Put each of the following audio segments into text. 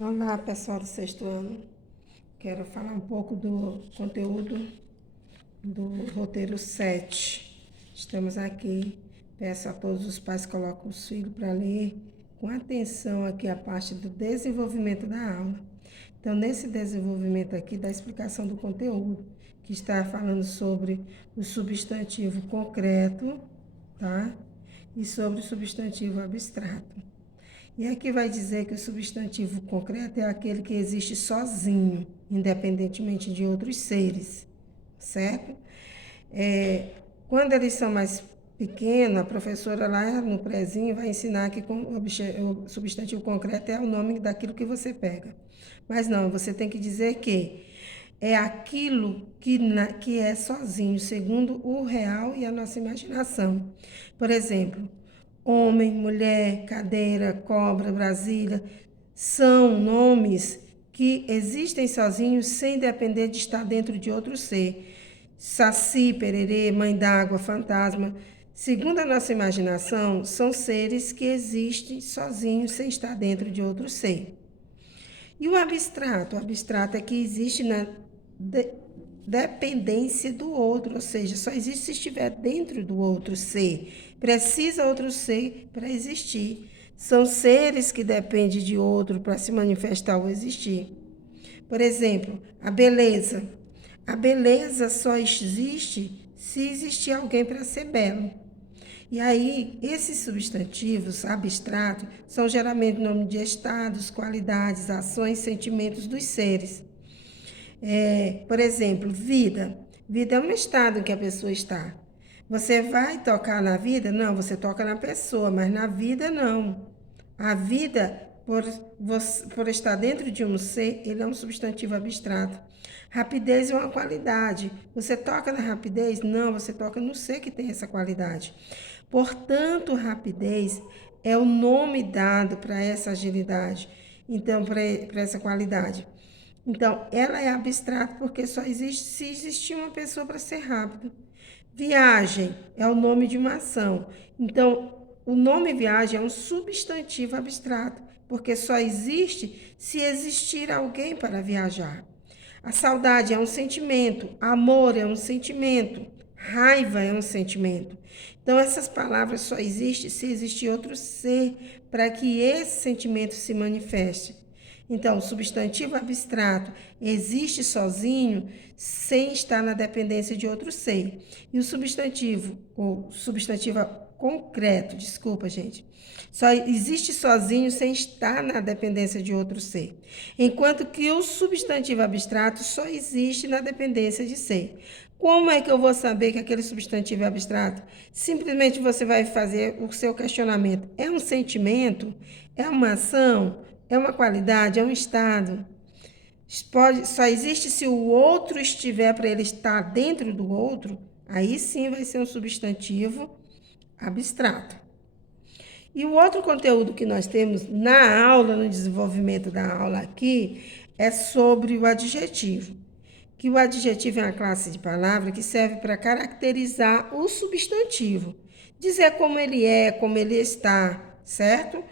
Olá, pessoal do sexto ano. Quero falar um pouco do conteúdo do roteiro 7. Estamos aqui. Peço a todos os pais que colocam os filhos para ler com atenção aqui a parte do desenvolvimento da aula. Então, nesse desenvolvimento aqui da explicação do conteúdo, que está falando sobre o substantivo concreto, tá? E sobre o substantivo abstrato. E aqui vai dizer que o substantivo concreto é aquele que existe sozinho, independentemente de outros seres, certo? Quando eles são mais pequenos, a professora lá no prézinho vai ensinar que o substantivo concreto é o nome daquilo que você pega. Mas não, você tem que dizer que é aquilo que é sozinho, segundo o real e a nossa imaginação. Por exemplo, homem, mulher, cadeira, cobra, Brasília, são nomes que existem sozinhos sem depender de estar dentro de outro ser. Saci, pererê, mãe d'água, fantasma. Segundo a nossa imaginação, são seres que existem sozinhos sem estar dentro de outro ser. E o abstrato? O abstrato é que existe na dependência do outro, ou seja, só existe se estiver dentro do outro ser. Precisa outro ser para existir. São seres que dependem de outro para se manifestar ou existir. Por exemplo, a beleza. A beleza só existe se existir alguém para ser belo. E aí, esses substantivos abstratos são geralmente nome de estados, qualidades, ações, sentimentos dos seres. Por exemplo, vida. Vida é um estado em que a pessoa está. Você vai tocar na vida? Não, você toca na pessoa, mas na vida não. A vida, por estar dentro de um ser, ele é um substantivo abstrato. Rapidez é uma qualidade. Você toca na rapidez? Não, você toca no ser que tem essa qualidade. Portanto, rapidez é o nome dado para essa agilidade, então, para essa qualidade. Então, ela é abstrata porque só existe se existir uma pessoa para ser rápido. Viagem é o nome de uma ação. Então, o nome viagem é um substantivo abstrato, porque só existe se existir alguém para viajar. A saudade é um sentimento, amor é um sentimento, raiva é um sentimento. Então, essas palavras só existem se existir outro ser para que esse sentimento se manifeste. Então, o substantivo abstrato existe sozinho sem estar na dependência de outro ser. E o substantivo concreto, desculpa, gente, só existe sozinho sem estar na dependência de outro ser. Enquanto que o substantivo abstrato só existe na dependência de ser. Como é que eu vou saber que aquele substantivo é abstrato? Simplesmente você vai fazer o seu questionamento. É um sentimento? É uma ação? É uma qualidade? É um estado? Só existe se o outro estiver para ele estar dentro do outro, aí sim vai ser um substantivo abstrato. E o outro conteúdo que nós temos na aula, no desenvolvimento da aula aqui, é sobre o adjetivo. Que o adjetivo é uma classe de palavra que serve para caracterizar o substantivo, dizer como ele é, como ele está, certo?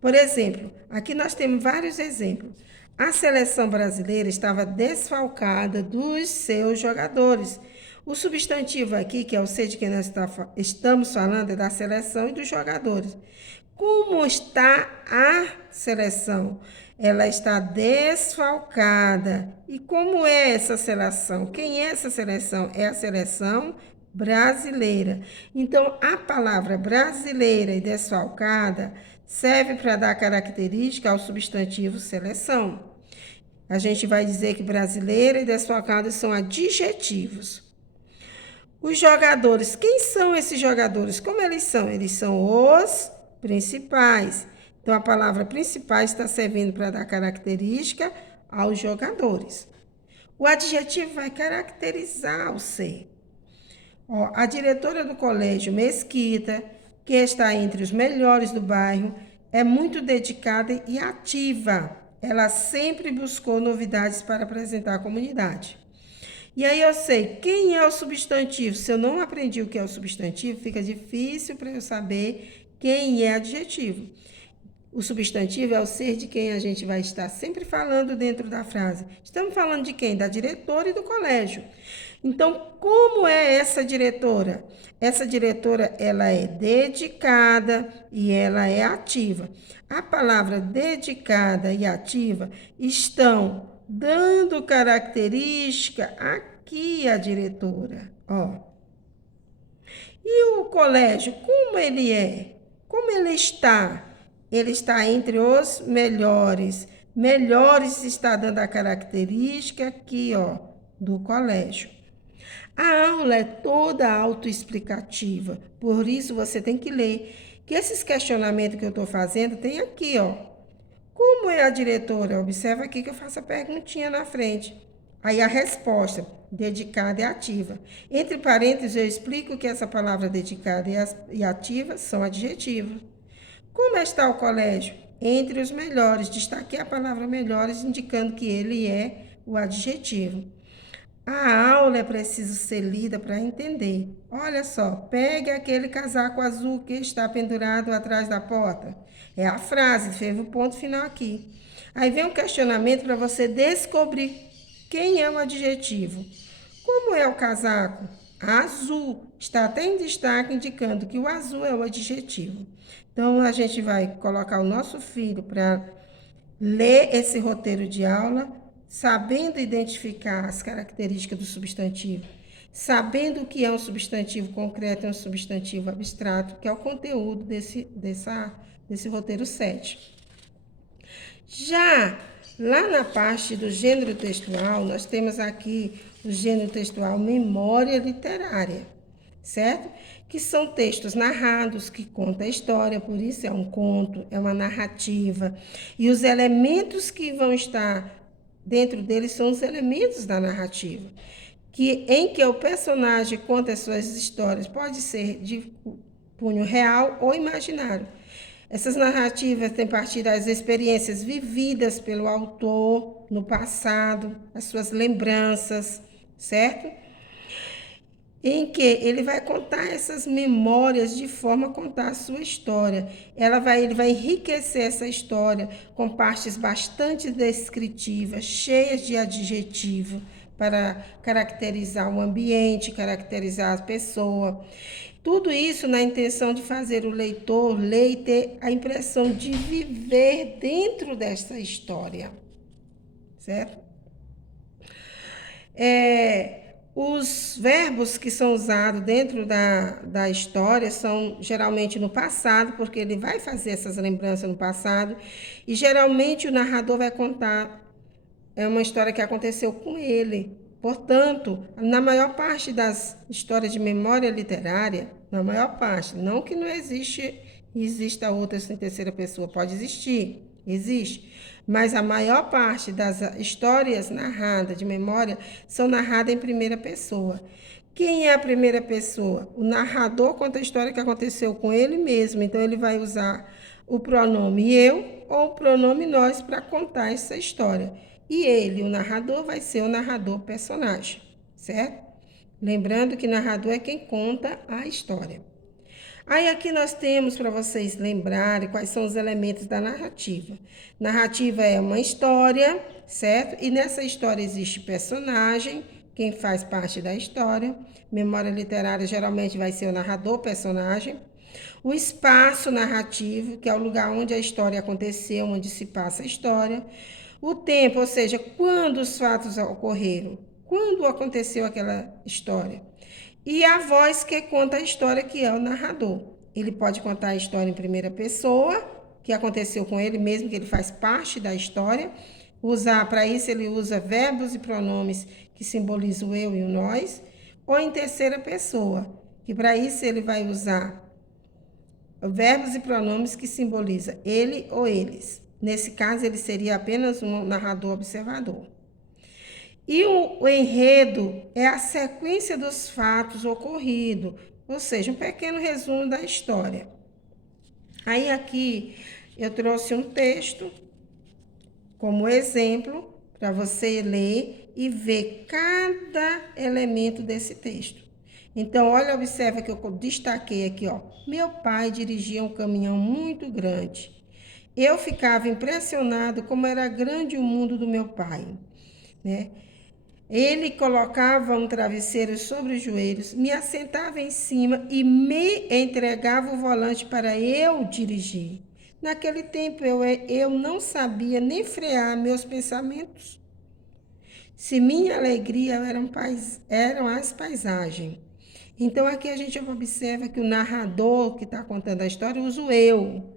Por exemplo, aqui nós temos vários exemplos. A seleção brasileira estava desfalcada dos seus jogadores. O substantivo aqui, que é o ser de quem nós estamos falando, é da seleção e dos jogadores. Como está a seleção? Ela está desfalcada. E como é essa seleção? Quem é essa seleção? É a seleção brasileira. Então, a palavra brasileira e desfalcada serve para dar característica ao substantivo seleção. A gente vai dizer que brasileira e desfalcada são adjetivos. Os jogadores, quem são esses jogadores? Como eles são? Eles são os principais. Então, a palavra principais está servindo para dar característica aos jogadores. O adjetivo vai caracterizar o ser. A diretora do colégio Mesquita, que está entre os melhores do bairro, é muito dedicada e ativa. Ela sempre buscou novidades para apresentar à comunidade. E aí eu sei quem é o substantivo. Se eu não aprendi o que é o substantivo, fica difícil para eu saber quem é adjetivo. O substantivo é o ser de quem a gente vai estar sempre falando dentro da frase. Estamos falando de quem? Da diretora e do colégio. Então, como é essa diretora? Essa diretora, ela é dedicada e ela é ativa. A palavra dedicada e ativa estão dando característica aqui à diretora. Ó. E o colégio, como ele é? Como ele está? Ele está entre os melhores. Melhores está dando a característica aqui, ó, do colégio. A aula é toda autoexplicativa, por isso você tem que ler. Que esses questionamentos que eu estou fazendo tem aqui, ó. Como é a diretora? Observa aqui que eu faço a perguntinha na frente. Aí a resposta, dedicada e ativa. Entre parênteses, eu explico que essa palavra dedicada e ativa são adjetivos. Como está o colégio? Entre os melhores. Destaquei a palavra melhores, indicando que ele é o adjetivo. A aula é preciso ser lida para entender. Olha só, pegue aquele casaco azul que está pendurado atrás da porta. É a frase, fez o ponto final aqui. Aí vem um questionamento para você descobrir quem é o adjetivo. Como é o casaco? Azul. Está até em destaque, indicando que o azul é o adjetivo. Então, a gente vai colocar o nosso filho para ler esse roteiro de aula, sabendo identificar as características do substantivo, sabendo o que é um substantivo concreto e um substantivo abstrato, que é o conteúdo desse roteiro 7. Já lá na parte do gênero textual, nós temos aqui o gênero textual memória literária, certo? Que são textos narrados que contam a história, por isso é um conto, é uma narrativa. E os elementos que vão estar dentro deles são os elementos da narrativa, em que o personagem conta as suas histórias, pode ser de cunho real ou imaginário. Essas narrativas têm partido das experiências vividas pelo autor no passado, as suas lembranças, certo? Em que ele vai contar essas memórias de forma a contar a sua história. Ele vai enriquecer essa história com partes bastante descritivas, cheias de adjetivo, para caracterizar o ambiente, caracterizar a pessoa. Tudo isso na intenção de fazer o leitor ler e ter a impressão de viver dentro dessa história, certo? Os verbos que são usados dentro da história são geralmente no passado, porque ele vai fazer essas lembranças no passado, e geralmente o narrador vai contar uma história que aconteceu com ele. Portanto, na maior parte das histórias de memória literária, na maior parte, não que não exista outras em terceira pessoa, pode existir, existe, mas a maior parte das histórias narradas de memória são narradas em primeira pessoa. Quem é a primeira pessoa? O narrador conta a história que aconteceu com ele mesmo, então ele vai usar o pronome eu ou o pronome nós para contar essa história. E ele, o narrador, vai ser o narrador personagem, certo? Lembrando que narrador é quem conta a história. Aí aqui nós temos para vocês lembrarem quais são os elementos da narrativa. Narrativa é uma história, certo? E nessa história existe personagem, quem faz parte da história. Memória literária geralmente vai ser o narrador, personagem. O espaço narrativo, que é o lugar onde a história aconteceu, onde se passa a história. O tempo, ou seja, quando os fatos ocorreram, quando aconteceu aquela história. E a voz que conta a história, que é o narrador. Ele pode contar a história em primeira pessoa, que aconteceu com ele, mesmo que ele faz parte da história. Para isso, ele usa verbos e pronomes que simbolizam o eu e o nós. Ou em terceira pessoa, que para isso ele vai usar verbos e pronomes que simbolizam ele ou eles. Nesse caso, ele seria apenas um narrador observador. E o enredo é a sequência dos fatos ocorridos, ou seja, um pequeno resumo da história. Aí aqui eu trouxe um texto como exemplo para você ler e ver cada elemento desse texto. Então, olha, observa que eu destaquei aqui, ó. Meu pai dirigia um caminhão muito grande. Eu ficava impressionado como era grande o mundo do meu pai, né? Ele colocava um travesseiro sobre os joelhos, me assentava em cima e me entregava o volante para eu dirigir. Naquele tempo eu não sabia nem frear meus pensamentos. Se minha alegria eram as paisagens. Então aqui a gente observa que o narrador que está contando a história usa o eu.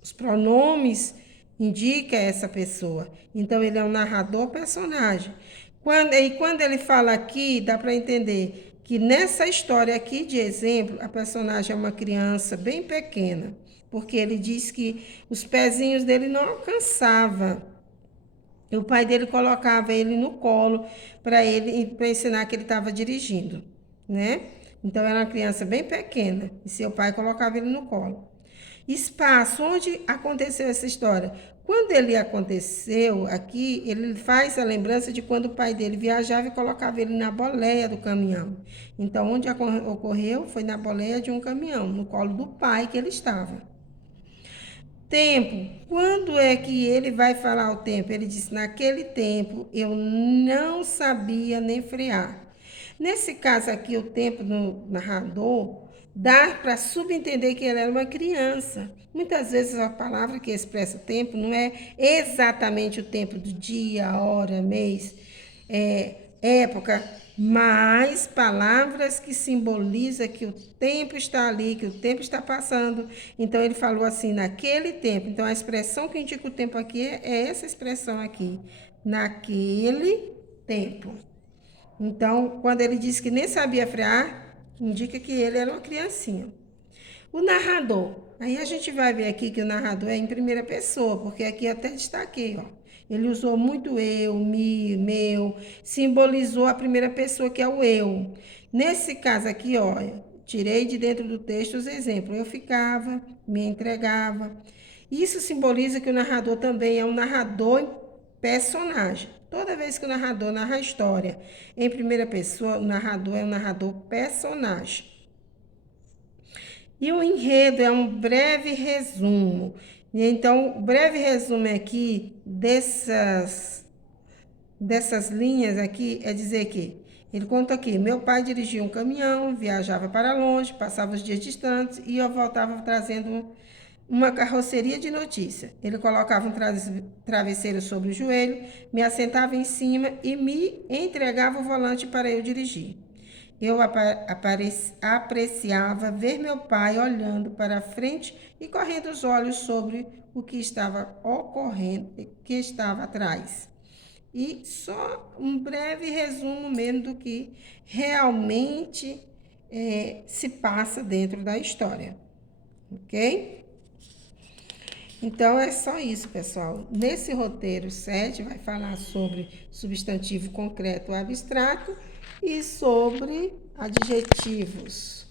Os pronomes indicam essa pessoa. Então ele é um narrador personagem. Quando ele fala aqui, dá para entender que nessa história aqui de exemplo, a personagem é uma criança bem pequena, porque ele diz que os pezinhos dele não alcançavam. E o pai dele colocava ele no colo para ensinar que ele estava dirigindo, né? Então era uma criança bem pequena e seu pai colocava ele no colo. Espaço, onde aconteceu essa história? Quando ele aconteceu aqui, ele faz a lembrança de quando o pai dele viajava e colocava ele na boleia do caminhão. Então, onde ocorreu foi na boleia de um caminhão, no colo do pai que ele estava. Tempo. Quando é que ele vai falar o tempo? Ele disse: naquele tempo eu não sabia nem frear. Nesse caso aqui, o tempo no narrador dá para subentender que ele era uma criança. Muitas vezes a palavra que expressa o tempo não é exatamente o tempo do dia, hora, mês, época, mas palavras que simbolizam que o tempo está ali, que o tempo está passando. Então ele falou assim, naquele tempo. Então a expressão que indica o tempo aqui é essa expressão aqui, naquele tempo. Então, quando ele disse que nem sabia frear, indica que ele era uma criancinha. O narrador. Aí a gente vai ver aqui que o narrador é em primeira pessoa, porque aqui até destaquei, ó. Ele usou muito eu, me, meu, simbolizou a primeira pessoa que é o eu. Nesse caso aqui, ó, tirei de dentro do texto os exemplos. Eu ficava, me entregava. Isso simboliza que o narrador também é um narrador personagem. Toda vez que o narrador narra a história em primeira pessoa, o narrador é um narrador personagem. E o enredo é um breve resumo. Então, o breve resumo aqui dessas linhas aqui é dizer que ele conta aqui, meu pai dirigia um caminhão, viajava para longe, passava os dias distantes e eu voltava trazendo uma carroceria de notícia. Ele colocava um travesseiro sobre o joelho, me assentava em cima e me entregava o volante para eu dirigir. Eu apreciava ver meu pai olhando para frente e correndo os olhos sobre o que estava ocorrendo, que estava atrás. E só um breve resumo mesmo do que realmente se passa dentro da história, ok? Então é só isso, pessoal. Nesse roteiro 7 vai falar sobre substantivo concreto ou abstrato e sobre adjetivos.